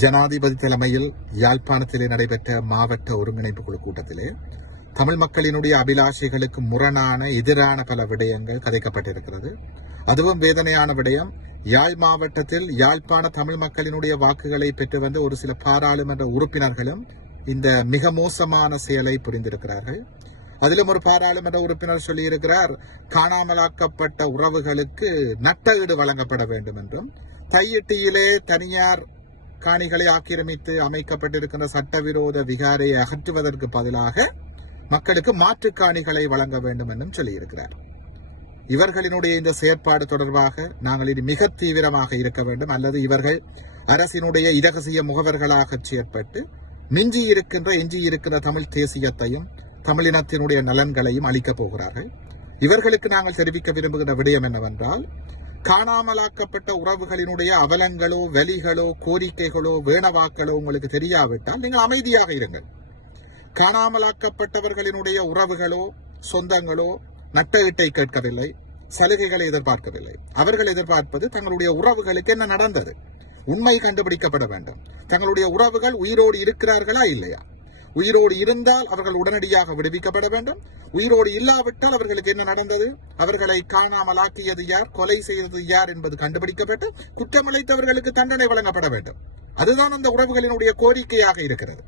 ஜனாதிபதி தலைமையில் யாழ்ப்பாணத்திலே நடைபெற்ற மாவட்ட ஒருங்கிணைப்பு குழு கூட்டத்திலே தமிழ் மக்களினுடைய அபிலாஷைகளுக்கு முரணான எதிரான பல விடயங்கள் கதைக்கப்பட்டிருக்கிறது. அதுவும் வேதனையான விடயம். யாழ் மாவட்டத்தில் யாழ்ப்பாண தமிழ் மக்களினுடைய வாக்குகளை பெற்று வந்த ஒரு சில பாராளுமன்ற உறுப்பினர்களும் இந்த மிக மோசமான செயலை புரிந்திருக்கிறார்கள். அதிலும் ஒரு பாராளுமன்ற உறுப்பினர் சொல்லியிருக்கிறார், காணாமலாக்கப்பட்ட உறவுகளுக்கு நட்டஈடு வழங்கப்பட வேண்டும் என்றும், தையிட்டியிலே தனியார் காணிகளை ஆக்கிரமித்து அமைக்கப்பட்டிருக்கின்ற சட்டவிரோத விகாரை அகற்றுவதற்கு பதிலாக மக்களுக்கு மாற்று காணிகளை வழங்க வேண்டும் என்றும் சொல்லியிருக்கிறார். இவர்களினுடைய இந்த செயற்பாடு தொடர்பாக நாங்கள் இது மிக தீவிரமாக இருக்க வேண்டும், அல்லது இவர்கள் அரசினுடைய இரகசிய முகவர்களாக செயற்பட்டு எஞ்சி இருக்கின்ற தமிழ் தேசியத்தையும் தமிழினத்தினுடைய நலன்களையும் அளிக்கப் போகிறார்கள். இவர்களுக்கு நாங்கள் தெரிவிக்க விரும்புகின்ற விடயம் என்னவென்றால், காணாமலாக்கப்பட்ட உறவுகளினுடைய அவலங்களோ வலிகளோ கோரிக்கைகளோ வேணவாக்களோ உங்களுக்கு தெரியாவிட்டால் நீங்கள் அமைதியாக இருங்கள். காணாமலாக்கப்பட்டவர்களினுடைய உறவுகளோ சொந்தங்களோ நட்டஈட்டை கேட்கவில்லை, சலுகைகளை எதிர்பார்க்கவில்லை. அவர்கள் எதிர்பார்ப்பது தங்களுடைய உறவுகளுக்கு என்ன நடந்தது, உண்மை கண்டுபிடிக்கப்பட வேண்டும். தங்களுடைய உறவுகள் உயிரோடு இருக்கிறார்களா இல்லையா, உயிரோடு இருந்தால் அவர்கள் உடனடியாக விடுவிக்கப்பட வேண்டும். உயிரோடு இல்லாவிட்டால் அவர்களுக்கு என்ன நடந்தது, அவர்களை காணாமலாக்கியது யார், கொலை செய்தது யார் என்பது கண்டுபிடிக்கப்பட்டு குற்றமிழைத்தவர்களுக்கு தண்டனை வழங்கப்பட வேண்டும். அதுதான் அந்த உறவுகளினுடைய கோரிக்கையாக இருக்கிறது.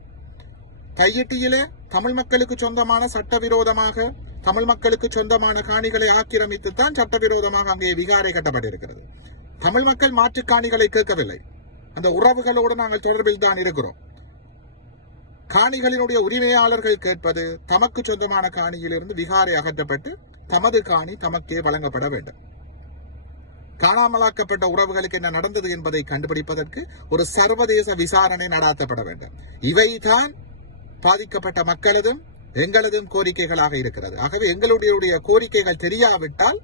கையிட்டியிலே தமிழ் மக்களுக்கு சொந்தமான சட்டவிரோதமாக தமிழ் மக்களுக்கு சொந்தமான காணிகளை ஆக்கிரமித்துத்தான் சட்டவிரோதமாக அங்கே விகாரை கட்டப்பட்டிருக்கிறது. தமிழ் மக்கள் மாற்று காணிகளை கேட்கவில்லை. அந்த உறவுகளோடு நாங்கள் தொடர்பில் தான் இருக்கிறோம். காணிகளினுடைய உரிமையாளர்கள் கேட்பது தமக்கு சொந்தமான காணியிலிருந்து விகாரை அகற்றப்பட்டு தமது காணி தமக்கே வழங்கப்பட வேண்டும். காணாமலாக்கப்பட்ட உறவுகளுக்கு என்ன நடந்தது என்பதை கண்டுபிடிப்பதற்கு ஒரு சர்வதேச விசாரணை நடாத்தப்பட வேண்டும். இவைதான் பாதிக்கப்பட்ட மக்களதும் எங்களதும் கோரிக்கைகளாக இருக்கிறது. ஆகவே எங்களுடைய கோரிக்கைகள் தெரியாவிட்டால்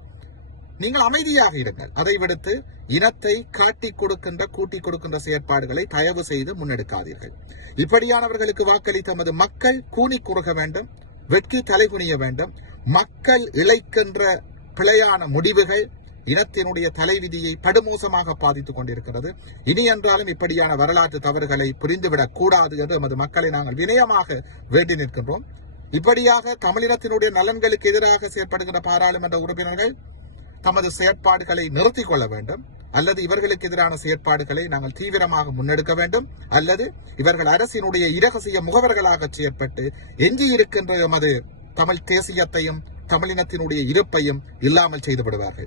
நீங்கள் அமைதியாக இருங்கள். அதை விடுத்து இனத்தை காட்டிக் கொடுக்கின்ற கூட்டிக் கொடுக்கின்ற செயற்பாடுகளை தயவு செய்து முன்னெடுக்காதீர்கள். இப்படியானவர்களுக்கு வாக்களித்த நமது மக்கள் கூனி குறுக வேண்டும், வெட்கி தலைகுனிய வேண்டும். மக்கள் இழைக்கின்ற பிழையான முடிவுகள் இனத்தினுடைய தலைவிதியை படுமோசமாக பாதித்துக் கொண்டிருக்கிறது. இனி என்றாலும் இப்படியான வரலாற்று தவறுகளை புரிந்துவிடக் கூடாது என்று நமது மக்களை நாங்கள் வினயமாக வேண்டி நிற்கின்றோம். இப்படியாக தமிழினத்தினுடைய நலன்களுக்கு எதிராக செயற்படுகின்ற பாராளுமன்ற உறுப்பினர்கள் தமது செயற்பாடுகளை நிறுத்திக் கொள்ள வேண்டும், அல்லது இவர்களுக்கு எதிரான செயற்பாடுகளை நாங்கள் தீவிரமாக முன்னெடுக்க வேண்டும், அல்லது இவர்கள் அரசினுடைய இரகசிய முகவர்களாக செயற்பட்டு எஞ்சி இருக்கின்ற எமது தமிழ் தேசியத்தையும் தமிழினத்தினுடைய இருப்பையும் இல்லாமல் செய்து விடுவார்கள்.